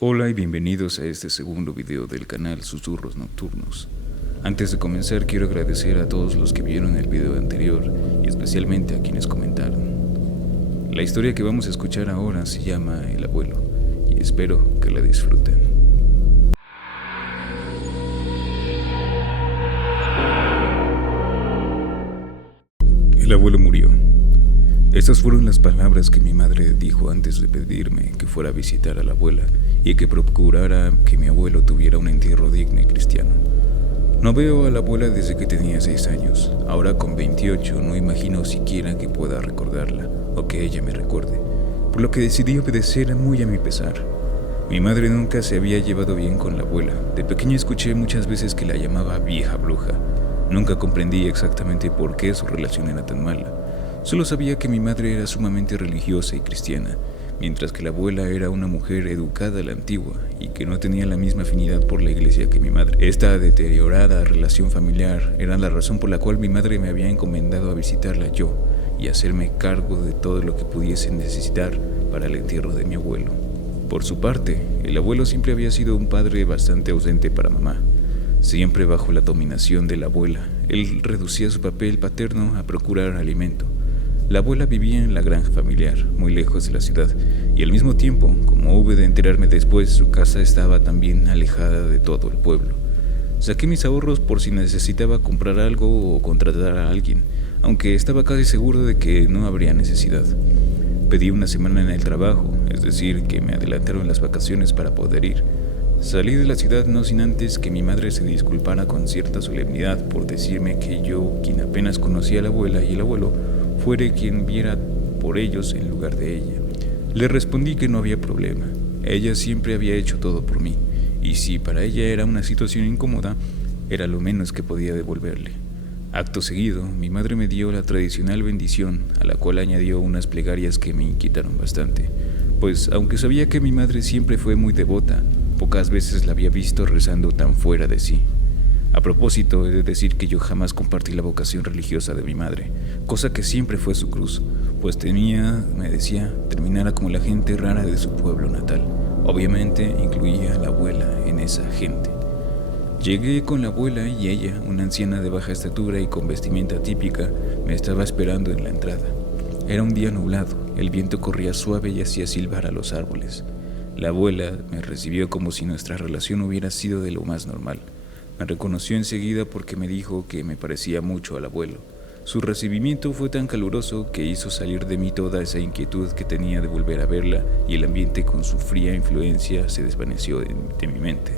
Hola y bienvenidos a este segundo video del canal Susurros Nocturnos. Antes de comenzar quiero agradecer a todos los que vieron el video anterior y especialmente a quienes comentaron. La historia que vamos a escuchar ahora se llama El Abuelo y espero que la disfruten. El abuelo murió. Estas fueron las palabras que mi madre dijo antes de pedirme que fuera a visitar a la abuela y que procurara que mi abuelo tuviera un entierro digno y cristiano. No veo a la abuela desde que tenía 6 años. Ahora con 28 no imagino siquiera que pueda recordarla o que ella me recuerde, por lo que decidí obedecer muy a mi pesar. Mi madre nunca se había llevado bien con la abuela. De pequeño escuché muchas veces que la llamaba vieja bruja. Nunca comprendí exactamente por qué su relación era tan mala. Solo sabía que mi madre era sumamente religiosa y cristiana, mientras que la abuela era una mujer educada a la antigua y que no tenía la misma afinidad por la iglesia que mi madre. Esta deteriorada relación familiar era la razón por la cual mi madre me había encomendado a visitarla yo y hacerme cargo de todo lo que pudiese necesitar para el entierro de mi abuelo. Por su parte, el abuelo siempre había sido un padre bastante ausente para mamá. Siempre bajo la dominación de la abuela, él reducía su papel paterno a procurar alimento. La abuela vivía en la granja familiar, muy lejos de la ciudad, y al mismo tiempo, como hube de enterarme después, su casa estaba también alejada de todo el pueblo. Saqué mis ahorros por si necesitaba comprar algo o contratar a alguien, aunque estaba casi seguro de que no habría necesidad. Pedí una semana en el trabajo, es decir, que me adelantaron las vacaciones para poder ir. Salí de la ciudad no sin antes que mi madre se disculpara con cierta solemnidad por decirme que yo, quien apenas conocía a la abuela y el abuelo, fuera quien viera por ellos en lugar de ella. Le respondí que no había problema. Ella siempre había hecho todo por mí, y si para ella era una situación incómoda, era lo menos que podía devolverle. Acto seguido, mi madre me dio la tradicional bendición, a la cual añadió unas plegarias que me inquietaron bastante, pues aunque sabía que mi madre siempre fue muy devota, pocas veces la había visto rezando tan fuera de sí. A propósito, he de decir que yo jamás compartí la vocación religiosa de mi madre, cosa que siempre fue su cruz, pues temía, me decía, terminara como la gente rara de su pueblo natal. Obviamente incluía a la abuela en esa gente. Llegué con la abuela y ella, una anciana de baja estatura y con vestimenta típica, me estaba esperando en la entrada. Era un día nublado, el viento corría suave y hacía silbar a los árboles. La abuela me recibió como si nuestra relación hubiera sido de lo más normal. Me reconoció enseguida porque me dijo que me parecía mucho al abuelo. Su recibimiento fue tan caluroso que hizo salir de mí toda esa inquietud que tenía de volver a verla y el ambiente con su fría influencia se desvaneció de mi mente.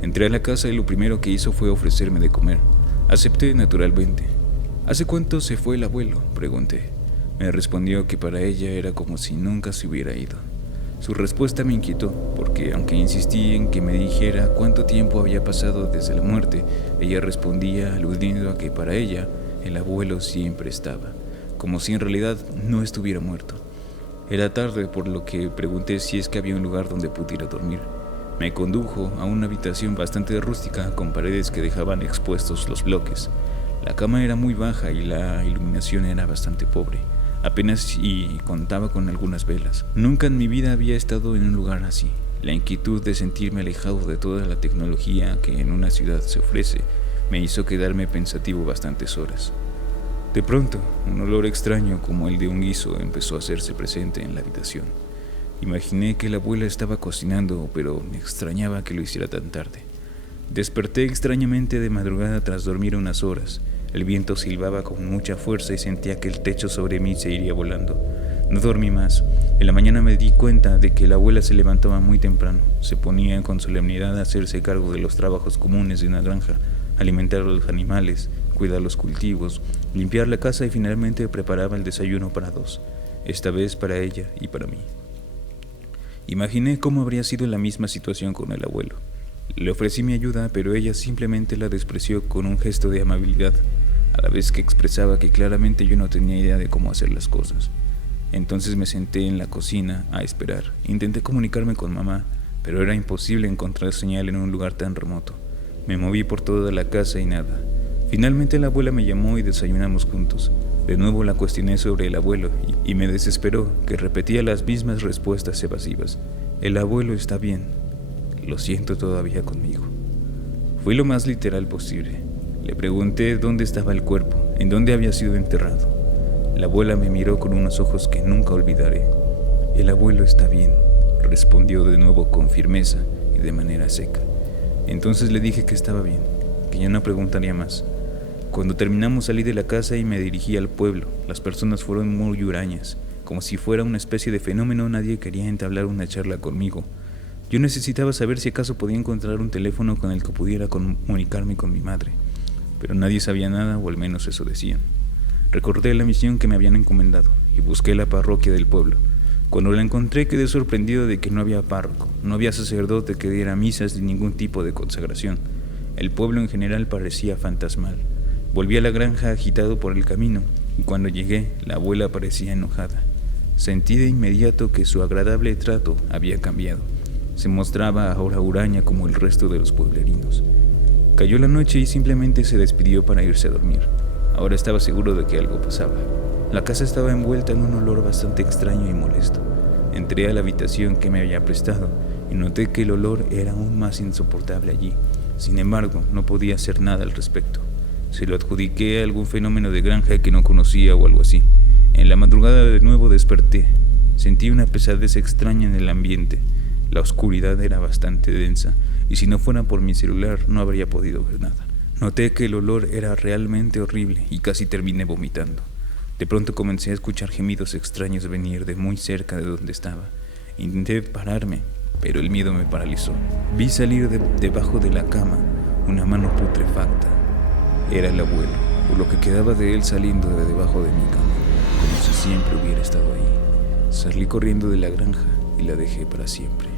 Entré a la casa y lo primero que hizo fue ofrecerme de comer. Acepté naturalmente. ¿Hace cuánto se fue el abuelo?, pregunté. Me respondió que para ella era como si nunca se hubiera ido. Su respuesta me inquietó, porque aunque insistí en que me dijera cuánto tiempo había pasado desde la muerte, ella respondía aludiendo a que para ella el abuelo siempre estaba, como si en realidad no estuviera muerto. Era tarde, por lo que pregunté si es que había un lugar donde pudiera dormir. Me condujo a una habitación bastante rústica con paredes que dejaban expuestos los bloques. La cama era muy baja y la iluminación era bastante pobre. Apenas y contaba con algunas velas. Nunca en mi vida había estado en un lugar así. La inquietud de sentirme alejado de toda la tecnología que en una ciudad se ofrece me hizo quedarme pensativo bastantes horas. De pronto, un olor extraño como el de un guiso empezó a hacerse presente en la habitación. Imaginé que la abuela estaba cocinando, pero me extrañaba que lo hiciera tan tarde. Desperté extrañamente de madrugada tras dormir unas horas. El viento silbaba con mucha fuerza y sentía que el techo sobre mí se iría volando. No dormí más. En la mañana me di cuenta de que la abuela se levantaba muy temprano. Se ponía con solemnidad a hacerse cargo de los trabajos comunes de una granja, alimentar a los animales, cuidar los cultivos, limpiar la casa y finalmente preparaba el desayuno para 2, esta vez para ella y para mí. Imaginé cómo habría sido la misma situación con el abuelo. Le ofrecí mi ayuda, pero ella simplemente la despreció con un gesto de amabilidad, a la vez que expresaba que claramente yo no tenía idea de cómo hacer las cosas. Entonces me senté en la cocina a esperar. Intenté comunicarme con mamá, pero era imposible encontrar señal en un lugar tan remoto. Me moví por toda la casa y nada. Finalmente la abuela me llamó y desayunamos juntos. De nuevo la cuestioné sobre el abuelo y me desesperó, que repetía las mismas respuestas evasivas. El abuelo está bien, lo siento todavía conmigo. Fui lo más literal posible. Le pregunté dónde estaba el cuerpo, en dónde había sido enterrado. La abuela me miró con unos ojos que nunca olvidaré. El abuelo está bien, respondió de nuevo con firmeza y de manera seca. Entonces le dije que estaba bien, que ya no preguntaría más. Cuando terminamos salí de la casa y me dirigí al pueblo. Las personas fueron muy hurañas. Como si fuera una especie de fenómeno, nadie quería entablar una charla conmigo. Yo necesitaba saber si acaso podía encontrar un teléfono con el que pudiera comunicarme con mi madre. Pero nadie sabía nada, o al menos eso decían. Recordé la misión que me habían encomendado y busqué la parroquia del pueblo. Cuando la encontré quedé sorprendido de que no había párroco, no había sacerdote que diera misas ni ningún tipo de consagración. El pueblo en general parecía fantasmal. Volví a la granja agitado por el camino y cuando llegué la abuela parecía enojada. Sentí de inmediato que su agradable trato había cambiado. Se mostraba ahora huraña como el resto de los pueblerinos. Cayó la noche y simplemente se despidió para irse a dormir. Ahora estaba seguro de que algo pasaba. La casa estaba envuelta en un olor bastante extraño y molesto. Entré a la habitación que me había prestado y noté que el olor era aún más insoportable allí. Sin embargo, no podía hacer nada al respecto. Se lo adjudiqué a algún fenómeno de granja que no conocía o algo así. En la madrugada de nuevo desperté. Sentí una pesadez extraña en el ambiente. La oscuridad era bastante densa y si no fuera por mi celular no habría podido ver nada. Noté que el olor era realmente horrible y casi terminé vomitando. De pronto comencé a escuchar gemidos extraños venir de muy cerca de donde estaba. Intenté pararme, pero el miedo me paralizó. Vi salir debajo de la cama una mano putrefacta. Era el abuelo, o lo que quedaba de él saliendo de debajo de mi cama, como si siempre hubiera estado ahí. Salí corriendo de la granja y la dejé para siempre.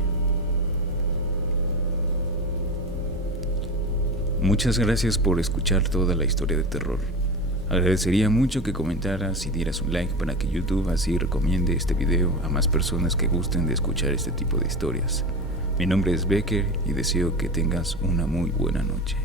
Muchas gracias por escuchar toda la historia de terror. Agradecería mucho que comentaras y dieras un like para que YouTube así recomiende este video a más personas que gusten de escuchar este tipo de historias. Mi nombre es Becker y deseo que tengas una muy buena noche.